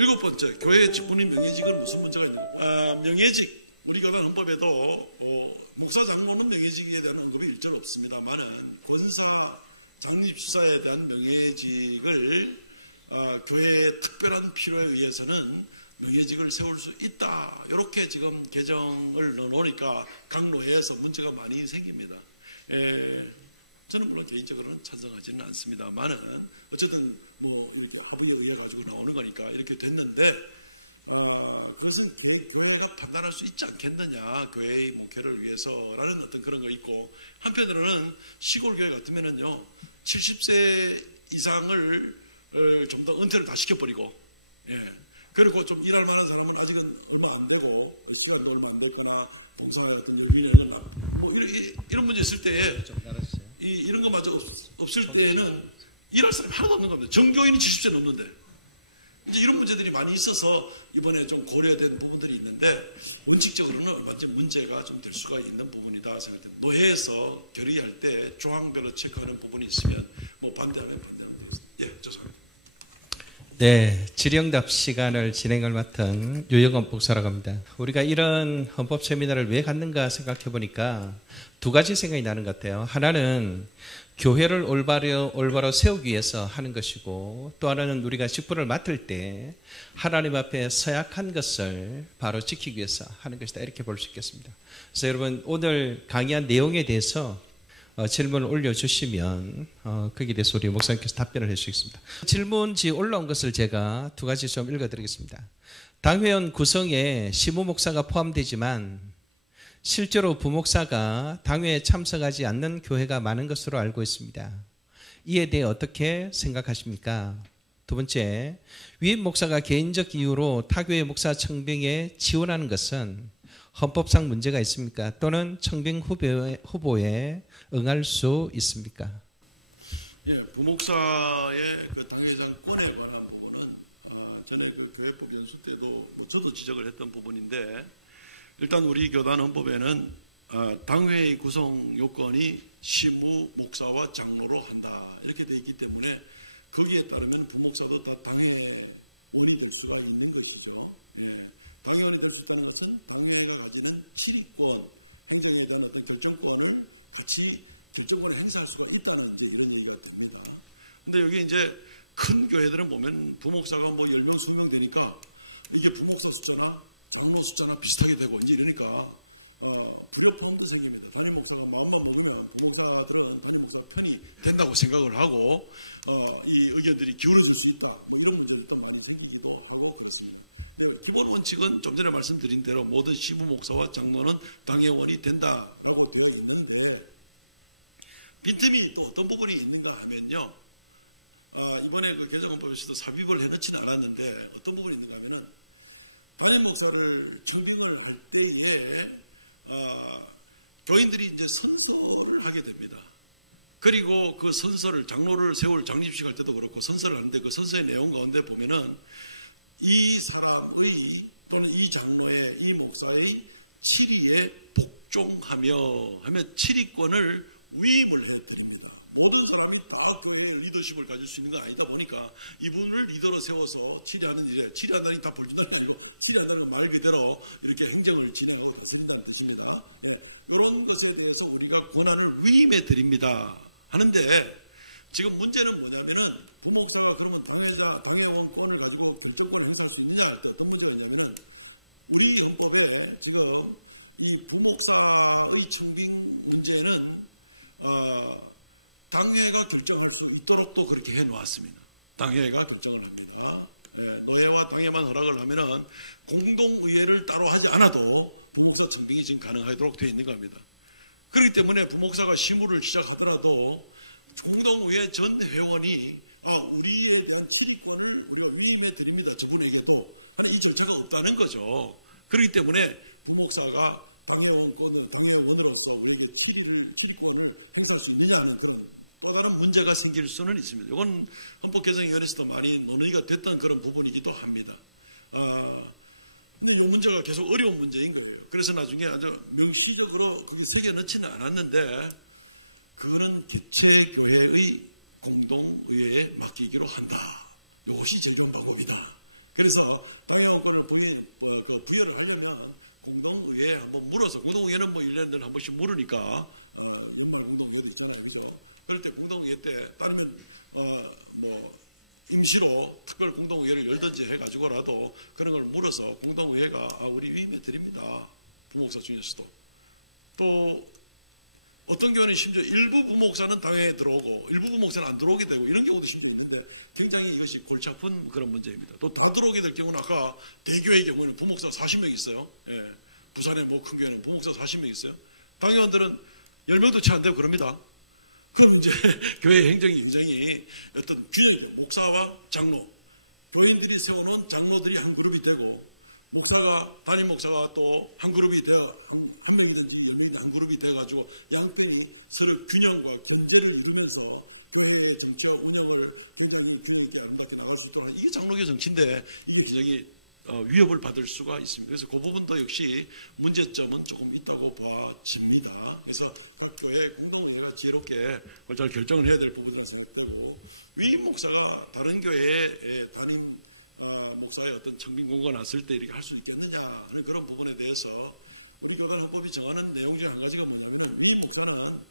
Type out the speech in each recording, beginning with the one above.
일곱 번째, 교회 직분인 명예직은 무슨 문제가 있는가? 명예직, 우리 교단 헌법에도 목사 장로는 명예직에 대한 언급이 일절 없습니다만은 권사 장립주사에 대한 명예직을 교회의 특별한 필요에 의해서는 명예직을 세울 수 있다. 이렇게 지금 개정을 넣어놓으니까 각 노회에서 문제가 많이 생깁니다. 저는 물론 개인적으로는 찬성하지는 않습니다만은 어쨌든 뭐 이렇게 합의에 의해 가지고 나오는 거니까 이렇게 됐는데 그것은 교회가 판단할 수 있지 않겠느냐, 교회의 목회를 위해서라는 어떤 그런 거 있고, 한편으로는 시골 교회 같으면은요 70세 이상을 좀 더 은퇴를 다 시켜버리고, 그리고 좀 일할 만한 사람은 아직은 얼마 안 되고 시간도 얼마 안 됐거나 봉사의 어떤 열심이라는 건 뭐 이런 문제 있을 때에 이런 것마저 없을 때에는 일할 사람이 하나도 없는 겁니다. 정교인이 70세 넘는데. 이제 이런 문제들이 많이 있어서 이번에 좀 고려된 부분들이 있는데, 원칙적으로는 얼마든지 문제가 좀 될 수가 있는 부분이다 생각됩니다. 노회에서 결의할 때 조항별로 체크하는 부분이 있으면 뭐 반대하면 되겠습니다. 예, 죄송합니다. 네, 질의응답 시간을 진행을 맡은 유영건 목사라고 합니다. 우리가 이런 헌법 세미나를 왜 갖는가 생각해 보니까 두 가지 생각이 나는 것 같아요. 하나는 교회를 올바로 세우기 위해서 하는 것이고, 또 하나는 우리가 직분을 맡을 때 하나님 앞에 서약한 것을 바로 지키기 위해서 하는 것이다, 이렇게 볼 수 있겠습니다. 그래서 여러분, 오늘 강의한 내용에 대해서 질문을 올려주시면 거기에 대해서 우리 목사님께서 답변을 할 수 있습니다. 질문지 올라온 것을 제가 두 가지 좀 읽어드리겠습니다. 당회원 구성에 시무 목사가 포함되지만 실제로 부목사가 당회에 참석하지 않는 교회가 많은 것으로 알고 있습니다. 이에 대해 어떻게 생각하십니까? 두 번째, 위임 목사가 개인적 이유로 타교회 목사 청빙에 지원하는 것은 헌법상 문제가 있습니까? 또는 청빙 후보에 응할 수 있습니까? 예, 부목사의 그 당회장권에 관한 부분은 전에 그 교회법 연수 때도 뭐 저도 지적을 했던 부분인데, 일단 우리 교단 헌법에는 당회의 구성 요건이 시무, 목사와 장로로 한다, 이렇게 되어 있기 때문에 거기에 따르면 부목사도 다 당회원이 될 수가 있는 것이죠. 예, 당회원이 될 수 있다는 것은 당회가 가지는 치리권, 행정에 대한 어떤 결정권을 같이 결정권을 행사할 수가 있다는 이제 이런 얘기가 됩니다. 근데 여기 이제 큰 교회들은 보면 부목사가 뭐 10명, 20명 되니까 이게 부목사 숫자나 장로 숫자나 비슷하게 되고 이제 이러니까 불협화음도 생깁니다. 담임 목사가 마음만 먹으면 부목사들은 담임 목사 편이 된다고 생각을 하고 이 의견들이 기울어질 수 있다, 뭐 이런 문제들도 많이 생기기도 하고 그렇습니다. 근데 기본 원칙은 좀 전에 말씀드린 대로 모든 시무 목사와 장로는 당회원이 된다라고 되어 있는데, 빈틈이 또 어떤 부분이 있는가 하면요, 이번에 그 개정헌법에서도 삽입을 해놓지는 않았는데 어떤 부분이 있는가 하면은 담임 목사를 청빙을 할 때에 교인들이 이제 선서를 하게 됩니다. 그리고 그 선서를, 장로를 세울 장립식 할 때도 그렇고 선서를 하는데 그 선서의 내용 가운데 보면은 이 사람의 또는 이 장로의, 이 목사의 치리에 복종하며 하면 치리권을 위임을 해드립니다. 모든 사람이 다 교회의 리더십을 가질 수 있는 건 아니다 보니까 이분을 리더로 세워서 치리하는 일에, 치리한다는 게 다 벌준다는 게 아니고 치리한다는 건 말 그대로 이렇게 행정을 진행하고 다스린다는 뜻입니다. 예, 이런 것에 대해서 우리가 권한을 위임해 드립니다 하는데, 지금 문제는 뭐냐면은 부목사가 그러면 당회원권을 가지고 결정권을 행사할 수 있느냐 할 때 어떤 문제가 있냐면은, 우리 헌법에 지금 이 부목사의 청빙 문제는 당회가 결정할 수 있도록 또 그렇게 해놓았습니다. 당회가 결정을 합니다. 예, 노회와 당회만 허락을 하면은 공동의회를 따로 하지 않아도 부목사 청빙이 지금 가능하도록 되어 있는 겁니다. 그렇기 때문에 부목사가 시무를 시작하더라도 공동의회 전 회원이 우리에 대한 치리권을 우리가 위임해 드립니다, 저분에게도 하는 이 절차가 없다는 거죠. 그렇기 때문에 부목사가 당회원으로서 우리에게 치리권을 행사할 수 있느냐 하는 그런 또 다른 문제가 생길 수는 있습니다. 이건 헌법개정위원회에서도 많이 논의가 됐던 그런 부분이기도 합니다. 근데 이 문제가 계속 어려운 문제인 거예요. 그래서 나중에 아주 명시적으로 거기 새겨 넣지는 않았는데, 그거는 개최교회의 공동의회에 맡기기로 한다. 이것이 제일 좋은 방법이다. 그래서 당회원권을 부여를 하려면 공동의회에 한번 물어서, 공동의회는 뭐 1년에 한 번씩 물으니까 연말 공동의회도 있잖아요, 그죠? 그럴 때 공동의회 때 따르면 뭐 임시로 특별 공동의회를 열든지 해가지고라도 그런 걸 물어서 공동의회가 우리 위임해 드립니다, 부목사 중에서도. 또 어떤 경우는 심지어 일부 부목사는 당회에 들어오고 일부 부목사는 안 들어오게 되고 이런 경우도 심지어 있는데 굉장히 이것이 골치 아픈 그런 문제입니다. 또 다 들어오게 될 경우는 아까 대교의 경우에는 부목사 40명 있어요. 예. 부산의 뭐 큰 교회는 부목사 40명 있어요. 당회원들은 10명도 채 안 되고 그럽니다. 그러면 이제 교회 행정이 굉장히 어떤 균형 있게 목사와 장로, 교인들이 세워놓은 장로들이 한 그룹이 되고 목사가, 담임 목사가 또 한 그룹이 되어 한 명이든지 10명이든지 한 그룹이 되어가지고 양편이 서로 균형과 견제를 이루면서 교회의 정치와 운영을 굉장히 균형 있게 아름답게 나갈 수 있도록 하는, 이게 장로교 정치인데 이게 굉장히 위협을 받을 수가 있습니다. 그래서 그 부분도 역시 문제점은 조금 있다고 봐집니다. 그래서 각 교회 공동의회가 지혜롭게 잘 결정을 해야 될 부분이라 생각되고, 위임 목사가 다른 교회의 담임 목사의 어떤 청빙 공고가 났을 때 이렇게 할 수 있겠느냐 하는 그런 부분에 대해서 우리 교단 헌법이 정하는 내용 중에 한 가지가 뭐냐면은 위임 목사는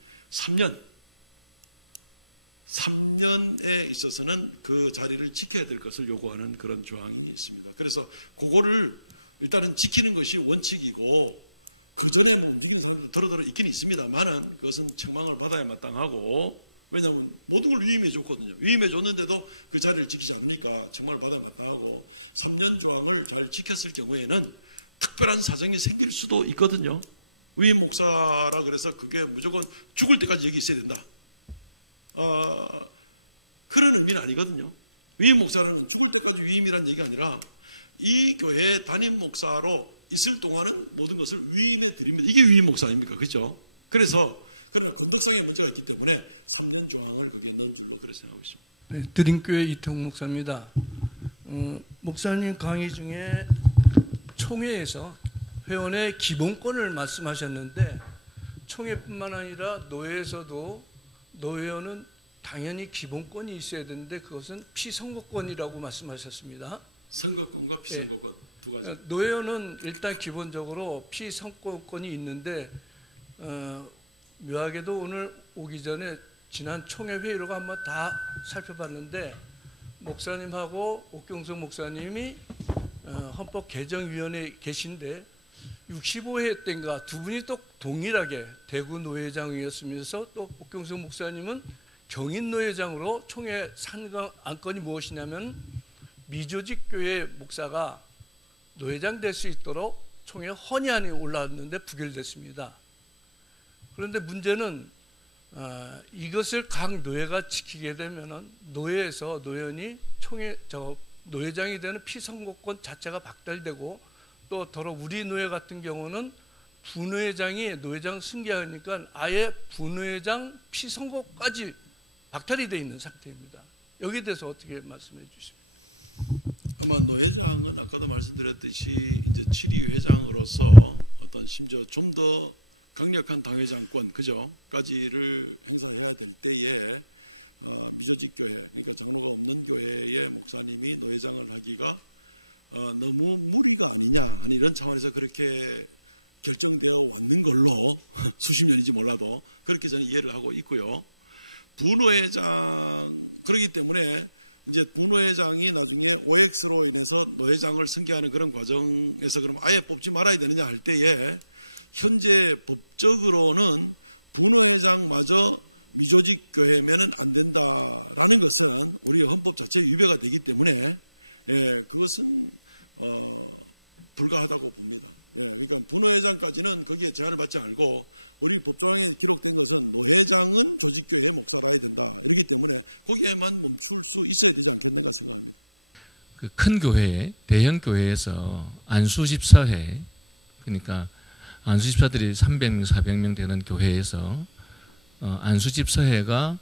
3년에 있어서는 그 자리를 지켜야 될 것을 요구하는 그런 조항이 있습니다. 그래서 그거를 일단은 지키는 것이 원칙이고, 그 전에 뭐 움직이는 사람들도 더러더러 있긴 있습니다만은 그것은 책망을 받아야 마땅하고, 왜냐하면 모든 걸 위임해 줬거든요. 위임해 줬는데도 그 자리를 지키지 않으니까 책망을 받아야 마땅하고, 3년 조항을 잘 지켰을 경우에는 특별한 사정이 생길 수도 있거든요. 위임 목사라 그래서 그게 무조건 죽을 때까지 여기 있어야 된다, 그런 의미는 아니거든요. 위임 목사라는 건 죽을 때까지 위임이란 얘기가 아니라 이 교회의 담임 목사로 있을 동안은 모든 것을 위임해 드립니다. 이게 위임 목사 아닙니까? 그렇죠? 그러나 건덕상의 문제가 있기 때문에 3년 조항을 거기에 넣은 줄로 그렇게 생각하고 있습니다. 네, 드림교회 이태웅 목사입니다. 목사님 강의 중에 총회에서 회원의 기본권을 말씀하셨는데, 총회뿐만 아니라 노회에서도 노회원은 당연히 기본권이 있어야 되는데 그것은 피선거권이라고 말씀하셨습니다. 선거권과 피선거권, 네, 두 가지. 노회원은 일단 기본적으로 피선거권이 있는데 묘하게도 오늘 오기 전에 지난 총회 회의록을 한번 다 살펴봤는데, 목사님하고 옥경석 목사님이 헌법 개정위원회에 계신데 65회 때인가 두 분이 또 동일하게 대구 노회장이었으면서, 또 옥경석 목사님은 경인 노회장으로 총회 산거 안건이 무엇이냐면 미조직 교회 목사가 노회장 될 수 있도록 총회 헌의안이 올라왔는데 부결됐습니다. 그런데 문제는 이것을 각 노회가 지키게 되면은 노회에서 노회원이 노회장이 되는 피선거권 자체가 박탈되고, 또 더러 우리 노회 같은 경우는 부노회장이 노회장 승계하니까 아예 부노회장 피선거까지 박탈이 되어 있는 상태입니다. 여기에 대해서 어떻게 말씀해 주십니까? 아마 노회장은 아까도 말씀드렸듯이 이제 7위 회장으로서 어떤 심지어 좀 더 강력한 당회장권, 그죠?까지를 행사해야 될 때에 미조직 교회, 그러니까 장로가 없는 교회의 목사님이 노회장을 하기가 너무 무리가 아니냐 하는 이런 차원에서 그렇게 결정되어 왔는 걸로 수십 년인지 몰라도 그렇게 저는 이해를 하고 있고요. 부노회장, 그렇기 때문에 이제 부노회장이 나중에 OX로 인해서 노회장을 승계하는 그런 과정에서 그럼 아예 뽑지 말아야 되느냐 할 때에, 현재 법적으로는 부노회장마저 미조직 교회면은 안 된다라는 것은 우리 헌법 자체에 위배가 되기 때문에 그것은 불가하다고 봅니다. 그러니까 부노회장까지는 거기에 제한을 받지 않고, 우리 법조항에 기록된 것은 노회장은 조직교회의 목사라야 된다, 이렇기 때문에 거기에만 멈출 수 있어야 되지 않겠는가 생각합니다. 그 큰 교회, 대형 교회에서 안수집사회, 그러니까 안수집사들이 300명, 400명 되는 교회에서 안수집사회가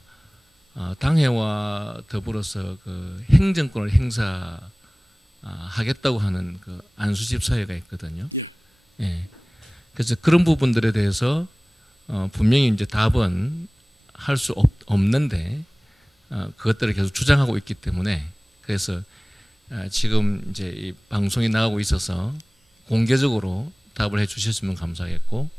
당회와 더불어서 그 행정권을 행사하겠다고 하는 그 안수집사회가 있거든요. 예. 예. 그래서 그런 부분들에 대해서 분명히 이제 답은 할 수 없는데 그것들을 계속 주장하고 있기 때문에, 그래서 지금 이제 이 방송이 나가고 있어서 공개적으로 답을 해주셨으면 감사하겠고.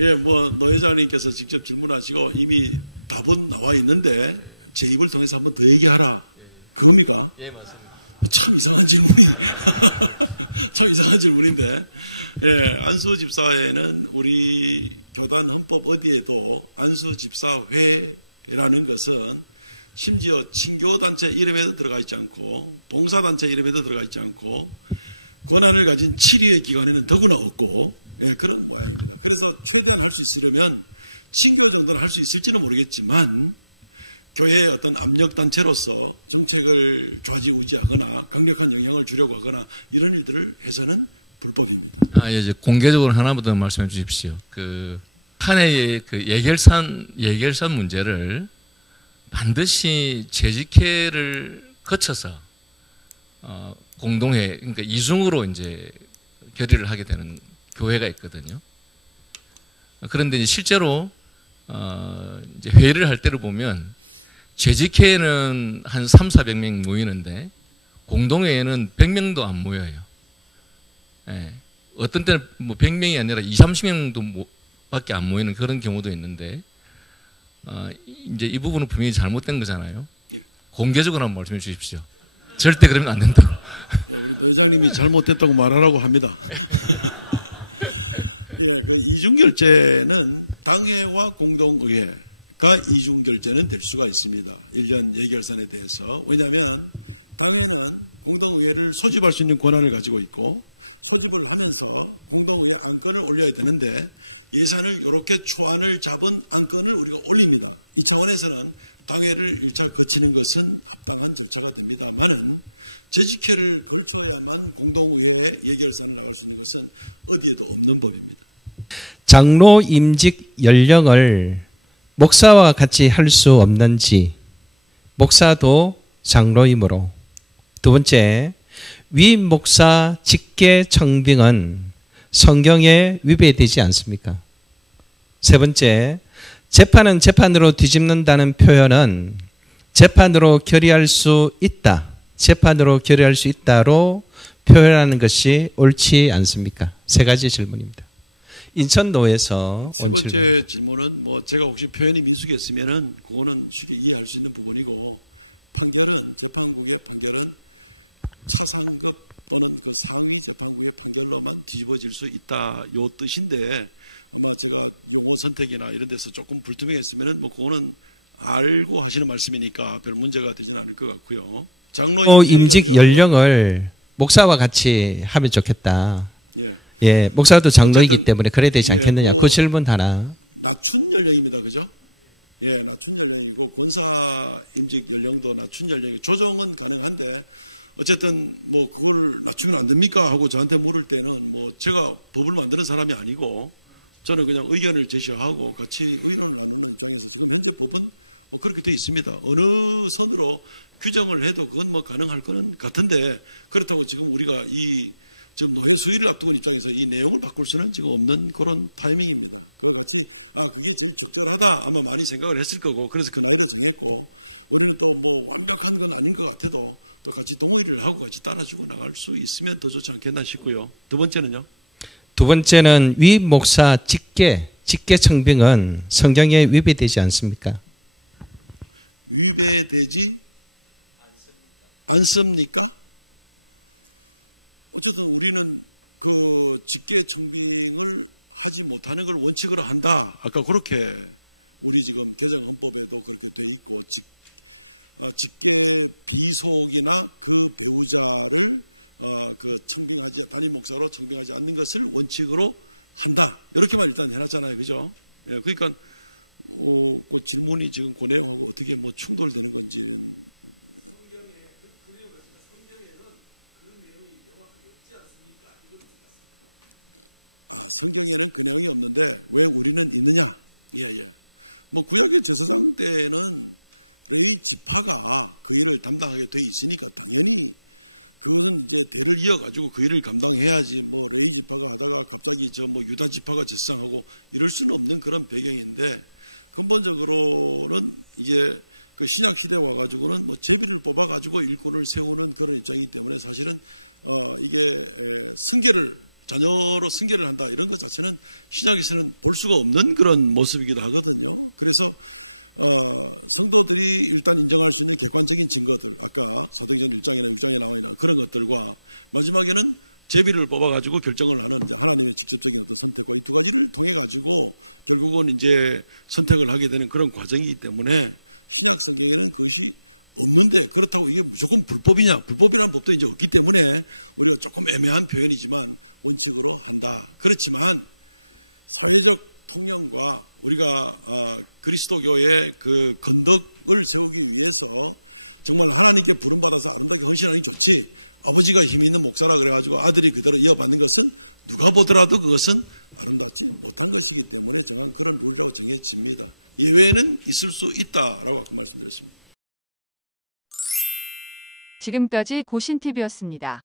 예, 뭐 노 회장님께서 직접 질문하시고 이미 답은 나와 있는데 제 입을 통해서 한번 더 얘기하라. 그겁니까? 예, 맞습니다. 참 이상한 질문이 참 이상한 질문인데, 예, 안수집사회는 우리 교단 헌법 어디에도 안수집사회라는 것은 심지어 친교단체 이름에도 들어가 있지 않고 봉사단체 이름에도 들어가 있지 않고 권한을 가진 치리의 기관에는 더구나 없고, 예, 그런 모양입니다. 그래서 최대한 할 수 있으려면 친교 정도는 할 수 있을지는 모르겠지만 교회의 어떤 압력단체로서 정책을 좌지우지하거나 강력한 영향을 주려고 하거나 이런 일들을 해서는 불법입니다. 이제 공개적으로 하나만 더 말씀해 주십시오. 그 한해의 그 예결산 문제를 반드시 재직회를 거쳐서 공동회, 그러니까 이중으로 이제 결의를 하게 되는 교회가 있거든요. 그런데 이제 실제로 이제 회의를 할 때를 보면 재직회에는 한 300~400명 모이는데 공동회에는 100명도 안 모여요. 예. 어떤 때는 뭐 100명이 아니라 20~30명도 밖에 안 모이는 그런 경우도 있는데, 이제 이 부분은 분명히 잘못된 거잖아요. 예. 공개적으로 한번 말씀해 주십시오. 절대 그러면 안 된다고. 예, 우리 노 회장님이 잘못됐다고 말하라고 합니다. 예, 그 이중결제는 당회와 공동의회가 이중결제는 될 수가 있습니다. 1년 예결산에 대해서. 왜냐하면 당회는 공동의회를 소집할 수 있는 권한을 가지고 있고 소집을 하면서 공동의회 안건을 올려야 되는데 예산을 이렇게 초안을 잡은 안건을 우리가 올립니다. 이 차원에서는 당회를 1차 거치는 것은 합당한 절차가 됩니다만은 재직회를 걸쳐야만 공동의회 예결산을 나갈 수 있는 것은 어디에도 없는 법입니다. 장로 임직 연령을 목사와 같이 할 수 없는지, 목사도 장로이므로. 두 번째, 위임 목사 직계 청빙은 성경에 위배되지 않습니까? 세 번째, 재판은 재판으로 뒤집는다는 표현은 재판으로 결의할 수 있다, 재판으로 결의할 수 있다로 표현하는 것이 옳지 않습니까? 세 가지 질문입니다. 인천노에서 세 번째 질문은 뭐 제가 혹시 표현이 미숙했으면은 그거는 쉽게 이해할 수 있는 부분이고, 판결은 재판국의 판결은 차상급 또는 그 상위 재판국의 판결로만 뒤집어질 수 있다, 요 뜻인데, 아마 제가 용어 선택이나 이런 데서 조금 불투명했으면은 뭐 그거는 알고 하시는 말씀이니까 별 문제가 되지는 않을 것 같고요. 장로 임직 연령을 목사와 같이 하면 좋겠다. 예. 예, 목사도 장로이기 때문에 그래야 되지 않겠느냐. 예, 그 질문 하나. 낮춘 연령입니다. 그죠? 예, 낮춘 연령이고 권사 임직 연령도 낮춘 연령이고 조정은 가능한데 어쨌든 뭐 그걸 낮추면 안 됩니까 하고 저한테 물을 때는 뭐 제가 법을 만드는 사람이 아니고 저는 그냥 의견을 제시하고 같이 의논을 나누는 입장에서 지금 현재 법은 뭐 그렇게 돼 있습니다. 어느 선으로 규정을 해도 그건 뭐 가능할 거는 같은데, 그렇다고 지금 우리가 이 지금 노회 수위를 앞두고 있는 입장에서 이 내용을 바꿀 수는 지금 없는 그런 타이밍입니다. 그와 같이 그게 제일 적절하다 아마 많이 생각을 했을 거고, 그래서 그 나이로 정했고, 우리는 또 뭐 완벽한 건 아닌 것 같아도 또 같이 동의를 하고 같이 따라주고 나갈 수 있으면 더 좋지 않겠나 싶고요. 두 번째는요? 두 번째는 위임 목사 직계 청빙은 성경에 위배되지 않습니까? 위배되지 않습니까? 어쨌든 우리는 그 직계 청빙을 하지 못하는 걸 원칙으로 한다. 아까 그렇게 우리 지금 개정 헌법에도 그렇게 돼 있고, 직계 비속이나 그 배우자를 그 청빙하지, 단임 목사로 청빙하지 않는 것을 원칙으로 한다. 이렇게만 일단 해놨잖아요, 그죠? 예, 그러니까 그 질문이 지금 그 내용하고 어떻게 뭐 충돌되는 건지는. 성경에는 그 내용이 없는데 왜 우리는 있느냐? 예. 뭐 구약의 제사장 때는 레위 지파가 그 일을 담당하게 돼 있으니까 당연히 그것은 이제 대를 이어가지고 그 일을 감당해야지, 뭐 레위 지파가 하다가 갑자기 저 뭐 유다 지파가 제사장하고 이럴 수는 없는 그런 배경인데, 근본적으로는 이게 그 신약 시대 와가지고는 뭐 제비를 뽑아가지고 일꾼을 세우는 그런 입장이기 때문에 사실은 이게 승계를 자녀로 승계를 한다 이런 것 자체는 신약에서는 볼 수가 없는 그런 모습이기도 하거든요. 그래서 성도들이 일단 인정할 수 있는 객관적인 증거들, 아까 사도행전 1장이나 6장에 나와 있는 그런 것들과 마지막에는 제비를 뽑아가지고 결정을 하는 이제 하나님의 직접적인 어떤 선택과 이 두 가지를 통해 가지고 결국은 이제 선택을 하게 되는 그런 과정이기 때문에 신약 성경에는 그것이 없는데 그렇다고 이게 무조건 불법이냐? 불법이라는 법도 이제 없기 때문에 우리가 조금 애매한 표현이지만 원칙으로 한다. 그렇지만 사회적 통념과 우리가 그리스도교의 그 건덕을 세우기 위해서 정말 하나님께 부름받아서 아름답게 헌신하는 게 좋지, 아버지가 힘 있는 목사라 그래가지고 아들이 그대로 이어받는 것은 누가 보더라도 그것은 아름답지 못한 것이기 때문에 정한 그런 룰이라고 정해집니다. 예외는 있을 수 있다라고 아까 말씀드렸습니다. 지금까지 고신TV였습니다.